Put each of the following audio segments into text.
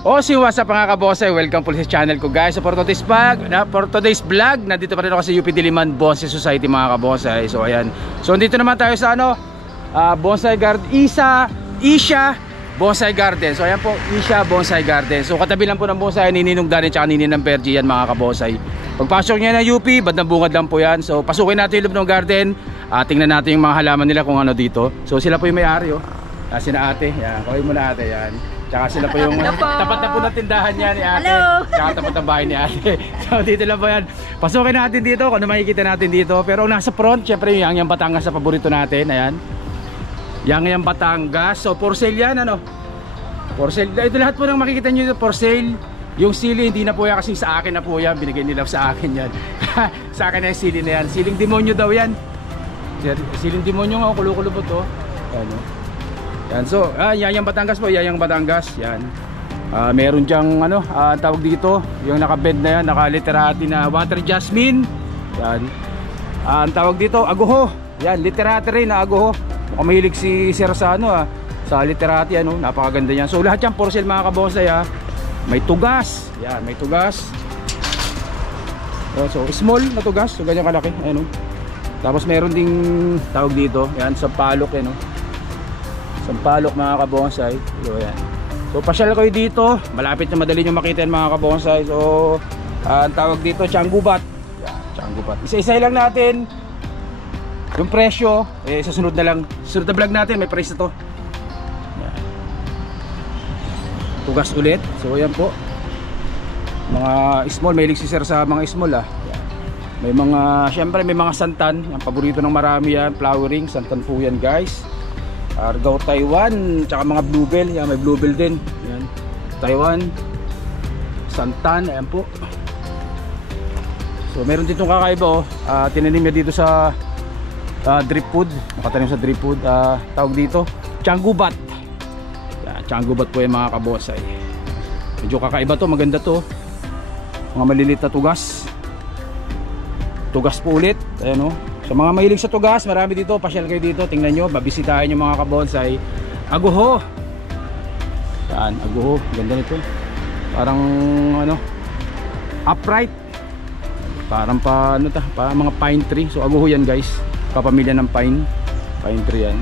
What's up mga kabonsay? Welcome po sa channel ko guys. So for today's vlog, nandito pa rin ako sa UP Diliman Bonsai Society mga kabonsay. So ayan. So nandito naman tayo sa Bonsai Garden, Isha Bonsai Garden. So ayan po, Isha Bonsai Garden. So katabi lang po ng bonsai ni Ninong Danny at Ninang Pergy yan mga kabonsay. Pagpasok niya ng UP, bandang bungad lang po yan. So pasukin natin yung loob ng garden. Tingnan natin yung mga halaman nila kung ano dito. So sila po yung may-ari sina ate. Yan, kawin mo na ate yan. Tsaka sila po yung tapat na po ng tindahan niya ni ate. Hello. Tsaka tapat ng bahay ni ate. So dito lang po yan. Pasukin natin dito kung ano makikita natin dito. Pero nasa front, syempre yung Yang Batangas sa paborito natin. Ayan. Yang Batangas. So for sale yan For sale. Ito lahat po ng makikita nyo dito for sale. Yung sili hindi na po yan kasi sa akin na po yan. Binigay nila sa akin yan. Sa akin na yung sili na yan. Siling demonyo daw yan. Siling demonyo nga. Kulo-kulo po to. Ano. Yan, so Yang Batangas po, Yang Batangas. Yan. Meron diyang tawag dito, yung nakabed na yan, nakaliterati na water jasmine. Yan. Ang tawag dito, aguho. Yan, literati rin na aguho. Mukhang mahilig si Sir sa sa literati napakaganda yan. So lahat yan for sale mga kabonsay May tugas. Yan, may tugas. So small na tugas, so ganyan kalaki. Ayun. Tapos meron ding tawag dito, yan, sampalok Sampalok mga kabonsay. So yan. So pasyal kayo dito. Malapit na madali nyo makita yan mga kabonsay. So ang tawag dito Tianggubat. Yan, Tianggubat. Isa-isa lang natin yung presyo. Sa sunod na lang. Sunod na vlog natin may price na to. Yan. Tugas ulit. So yan po. Mga small. May si Sir sa mga small Yan. May mga, syempre may mga santan. Yung paborito ng marami yan. Flowering. Santan po yan guys. Argao Taiwan, tsaka mga bluebell. Yan, may bluebell din. Yan. Taiwan, santan, ayan po. So meron ditong kakaiba tinanim niya dito sa drip food. Nakatanim sa drip food. Tawag dito Tianggubat. Yan, Tianggubat po yung mga kabonsay. Medyo kakaiba to, maganda to. Mga maliliit na tugas. Tugas po ulit. Ayan sa mga mahilig sa tugas, marami dito, pasyal kayo dito, tingnan nyo, babisitahin yung mga kabonsay. Aguho. Yan, aguho, ganda nito. Parang upright. Parang mga pine tree. So aguho yan guys, kapamilya ng pine tree yan.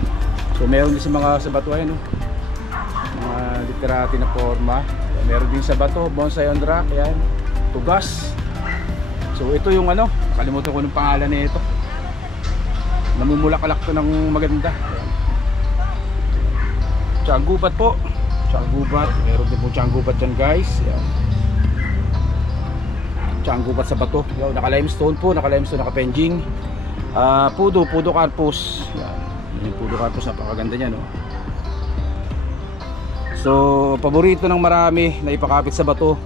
So meron din sa mga bato mga literati na forma. Meron din sa bato, bonsai on rock, yan. Tugas. So ito yung nakalimutan ko ng pangalan nito. Namumulaklak to ng maganda. Tianggubat po. Tianggubat. Meron din po Tianggubat dyan guys. Yan. Tianggubat sa bato. Naka-limestone po. Naka-limestone, naka-penjing. Pudo carpus. Yan. Yung pudo carpus, napakaganda niya So paborito ng marami na ipakapit sa bato,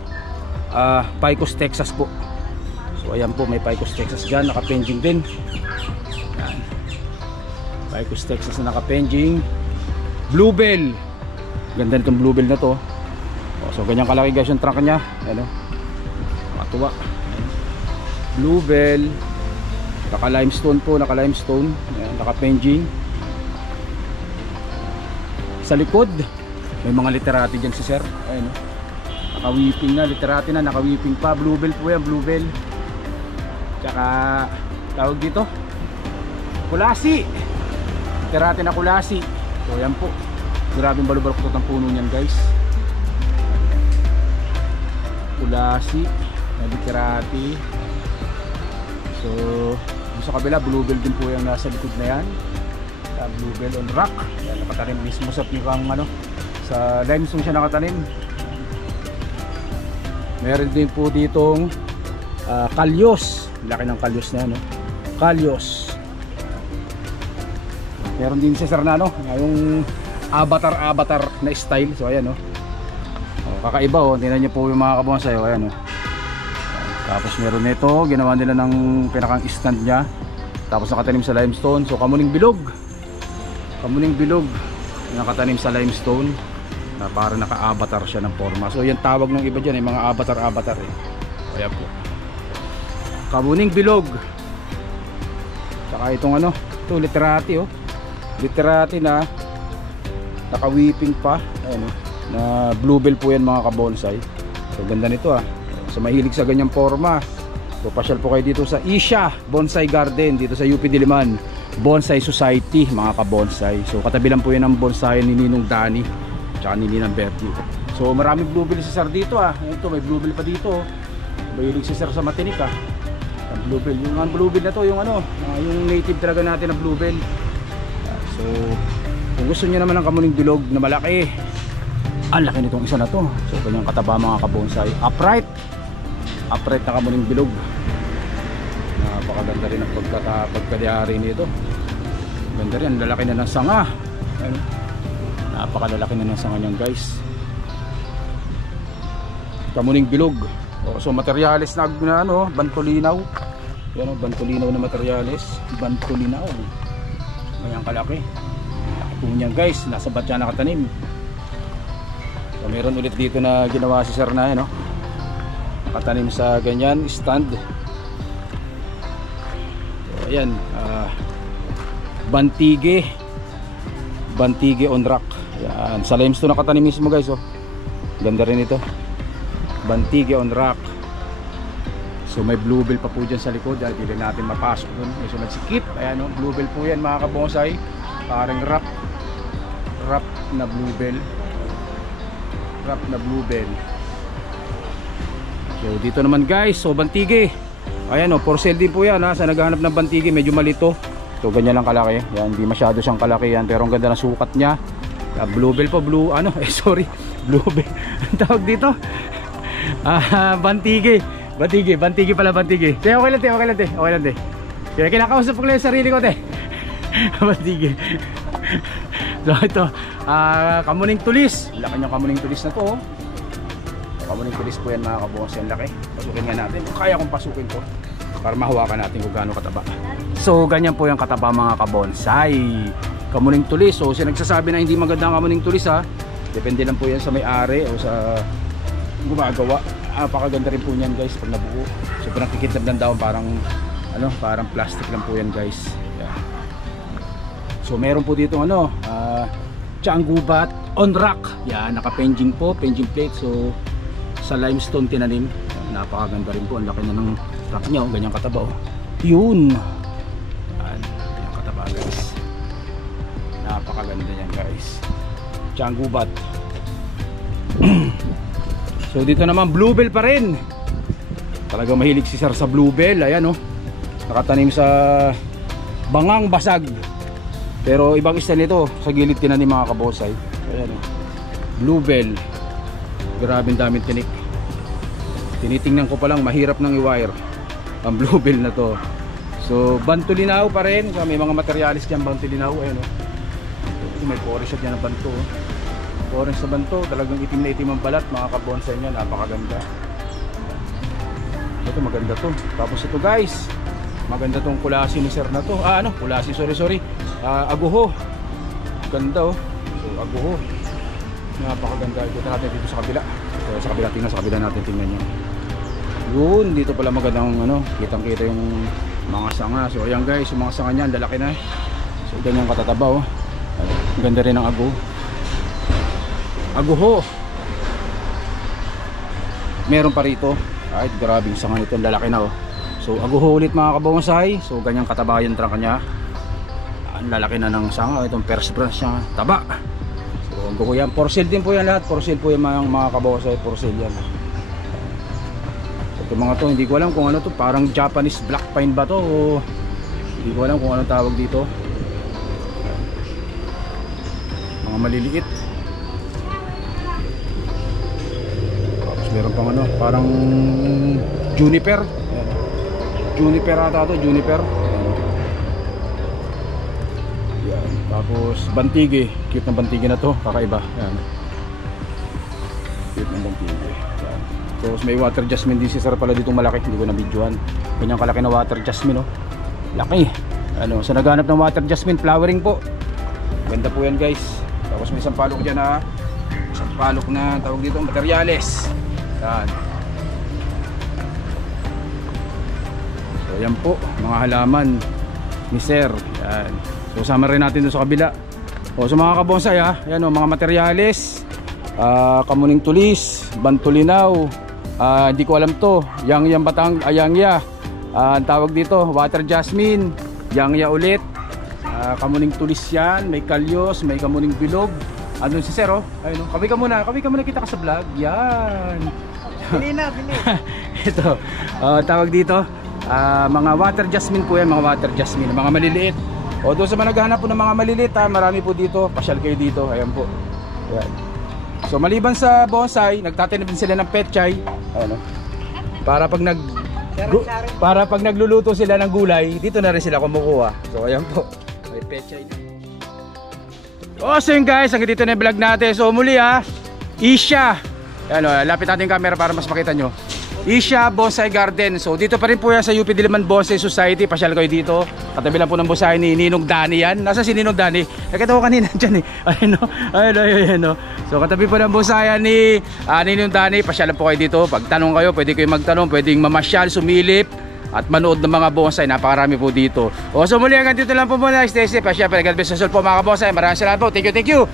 Picus Texas po. So ayan po, may Picus Texas dyan. Naka-penjing din. Picus Texas na naka-penjing. Bluebell. Ganda nitong bluebell na to. So ganyan kalaki guys yung trunk nya. Matuwa. Bluebell. Naka-limestone po. Naka-limestone. Naka-penjing. Sa likod may mga literati dyan si Sir. Naka-weeping na. Literati na. Naka-weeping pa. Bluebell po yan. Bluebell. Tsaka tawag dito kulasi. Literati na kulasi. So yan po. Grabing balubaluktot ang puno niyan guys. Kulasi na literati. So sa kabila bluebell din po yung nasa likod na yan. Bluebell on rock. Yan, nakatanim mismo sa pikang sa limestone siya nakatanim. Meron din po ditong kalyos. Laki ng kalyos na kalyos. Meron din si Sir na yung avatar na style. So ayan kakaiba tingnan niyo po yung mga kabonsay ayan Tapos meron nito, ginawa nila ng pinakang stand niya. Tapos nakatanim sa limestone. So kamuning bilog. Kamuning bilog nakatanim sa limestone. Para naka-avatar siya ng forma. So yan tawag ng iba diyan mga avatar. Ayan po. Kamuning bilog. Saka itong ito literati literati na naka-weeping pa. Ayan na bluebell po yan mga kabonsai. So ganda nito so mahilig sa ganyang forma, so pasyal po kayo dito sa Isha Bonsai Garden dito sa UP Diliman Bonsai Society mga kabonsai. So katabi lang po yan ng bonsai ni Ninong Danny tsaka ni Ninang Bertie. So maraming bluebell si Sir dito ito may bluebell pa dito. Mahilig si Sir sa matinik ang bluebell. Yung bluebell na to yung yung native talaga natin na bluebell. So kung gusto niyo naman ng kamuning bilog na malaki, ang laki nitong isa na to. So kanyang kataba mga kabonsai, upright na kamuning bilog. Napakaganda rin ang pagkadiyari nito. Ganda rin, lalaki na ng sanga. Napakalalaki na ng sanga niyan guys. Kamuning bilog. So materyales na bantolinaw. Yan bantolinaw na materyales. Bantolinaw. Mayang kalaki. Kung yan guys, nasa batya nakatanim. So meron ulit dito na ginawa si Sir na nakatanim sa ganyan stand. So ayan, Bantige on rock. Ayan, sa limestone nakatanim mismo guys. Ganda rin ito. Bantige on rock. So may bluebell pa po dyan sa likod dahil hindi natin mapasok dun. May sunod si Kip. Ayan bluebell po yan mga kabonsai. Parang wrap na bluebell. So dito naman guys, so bantige. Ayan for sale din po yan sa naghahanap ng bantige, medyo malito. So ganyan lang kalaki. Yan, hindi masyado siyang kalaki yan, pero ang ganda ng sukat niya. Bluebell po, bluebell. Ang tawag dito? Bantige pala, bantige. Okay lang te. Kaya kinakausap ko lang yung sarili ko te. Bantige. So ito, kamuning tulis. Laki niyang kamuning tulis na to. Kamuning tulis po yan mga kabonsai, ang laki. Pasukin nga natin, kaya kong pasukin to para mahawakan natin kung gaano kataba. So ganyan po yung kataba mga kabonsai, kamuning tulis. So nagsasabi na hindi maganda ang kamuning tulis depende lang po yan sa may-ari o sa gumagawa. Napakaganda rin po niyan guys pag nabuo. Sobrang kikitab ng daon, parang plastic lang po yan guys. So meron po dito tiyang gubat on rock. Yan, naka-penging po, penging plate. So sa limestone tinanim. Napakaganda rin po. Ang laki na ng rock niya. Ganyang kataba Yun. Yan, ganyang kataba guys. Napakaganda yan guys. Tiyang gubat. So dito naman bluebell pa rin. Talagang mahilig si Sir sa bluebell. Ayan nakatanim sa bangang basag. Pero ibang isa nito, sa gilid tinanim mga kabonsai. Ayan bluebell. Grabe ang daming tinik. Tinitingnan ko pa lang, mahirap nang i-wire ang bluebell na to. So bantolinaw pa rin. So, may mga materialis dyan bantolinaw. Ayan may forest siya dyan na banto. Forest sa banto, talagang itim na itim ang balat mga kabonsai niya. Napakaganda. Ito maganda to. Tapos ito guys, maganda tong kulasi ni Sir na to. Kulasi, sorry. Aguho. Ganda So aguho. Napakaganda. Ito natin dito sa kabila. So sa kabila natin tingnan niyo. Yun, dito pala magandang kitang-kita yung mga sanga. So ayan guys, yung mga sanga niyan lalaki na. So ganyan katataba Ang ganda rin ng aguho. Meron pa rito. Ay, grabe yung sanga nito, lalaki na So aguho ulit mga kabonsai. So ganyang kataba yung trunk niya. Ang lalaki na ng sanga. Itong first branch niya, taba. So aguho yan, for sale din po yan lahat. For sale po yung mga kabonsai, for sale yan. Ito mga to, hindi ko alam kung to. Parang Japanese black pine ba to o hindi ko alam kung anong tawag dito. Mga maliliit. Tapos meron pang parang juniper. Juniper ata to, juniper. Yan. Tapos bantige, cute na bantige na to, kakaiba. Yan. Cute na bantige. Yan. Tapos may water jasmine din si Sir pala ditong malaki, hindi ko na videohan. Kanyang kalaki na water jasmine Laki. So naghanap ng water jasmine, flowering po. Ganda po yan guys. Tapos may sampalok dyan sampalok na tawag dito, materials. Yan. So yan po, mga halaman ni Sir. Yan. So sama rin natin doon sa kabila. Sa mga kabonsai yan mga materials. Kamuning Tulis, Bantulinaw, hindi ko alam to, Yang Batang, Ayangya, ang tawag dito, Water Jasmine, Yangya ulit, Kamuning Tulis yan, may Kalyos, may Kamuning Bilog. Andun si Sir, oh. Ayun, kami ka muna kita ka sa vlog. Yan. Bili na, bili. Ito, tawag dito, mga water jasmine po yan, mga water jasmine, mga maliliit. O doon sa mga naghahanap po ng mga maliliit, marami po dito, pasyal kayo dito. Ayan po. Ayan. So maliban sa bonsai, nagtatanim din sila ng petchay. Ayan, oh. Para pag nagluluto sila ng gulay, dito na rin sila kumukuha. So ayan po, may petchay. So yun guys, hanggang dito na yung vlog natin. So muli Isha, ano, lapit natin yung camera para mas makita nyo. Isha Bonsai Garden. So dito pa rin po yan sa UP Diliman Bonsai Society. Pasyal kayo dito. Katabi lang po ng bonsai ni Ninong Dani yan. Nasa si Ninong Dani? Nakita ko kanina dyan Ayun o. Ayun o. So katabi po ng bonsai ni Ninong Dani. Pasyal lang po kayo dito. Pag tanong kayo, pwede kayo magtanong. Pwedeng mamasyal, sumilip at manood ng mga bonsai. Napakarami po dito. So muli hanggang dito lang po muna. Stay safe. Syempre, God bless us all po mga kabonsai. Maraming salamat po. Thank you.